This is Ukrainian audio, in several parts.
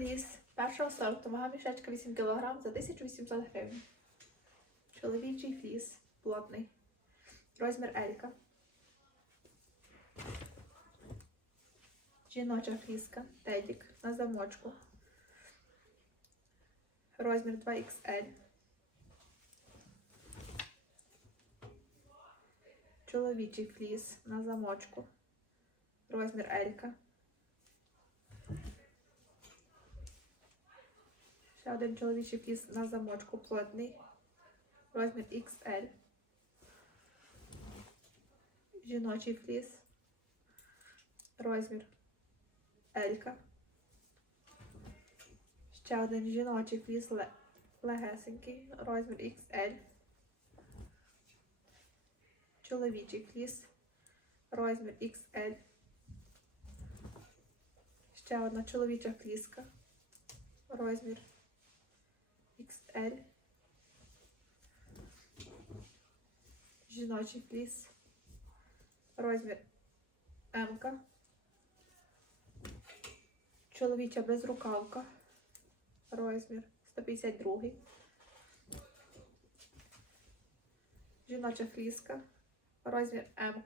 фліс першого сорту, вага мішечка 8 кг за 1800 гривень. Чоловічий фліс плотний. Розмір Елька. Жіноча фліска Тедік на замочку. Розмір 2XL. Чоловічий фліс на замочку. Розмір Елька. Ще один чоловічий фліс на замочку плотний. Розмір XL. Жіночий фліс. Розмір Елька. Ще один жіночий фліс ле- легесенький. Розмір XL. Чоловічий фліс. Розмір XL. Ще одна чоловіча фліска. Розмір XL. Жіночий фліс. Розмір М. Чоловіча безрукавка. Розмір 152. Жіноча фліска. Розмір М.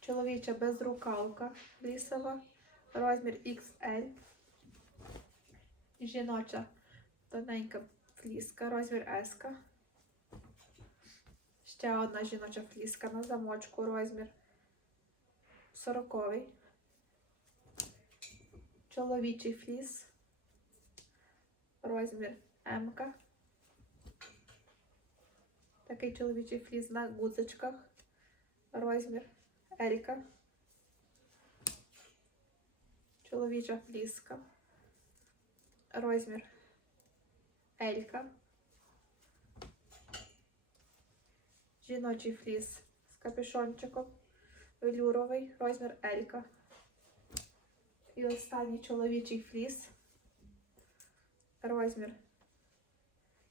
Чоловіча безрукавка лісова. Розмір XL. Жіноча тоненька фліска. Розмір S. Ще одна жіноча фліска на замочку. Розмір 40. Чоловічий фліс. Розмір М. Такий чоловічий фліс на гудзичках. Розмір Елька. Чоловіча фліска. Розмір Елька. Жіночий фліс з капюшончиком. Велюровий. Розмір Елька. І останній чоловічий фліс. Розмір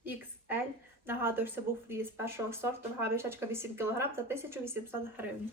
XL. Нагадую, що це був фліс першого сорту. Вага мішечка 8 кг за 1800 гривень.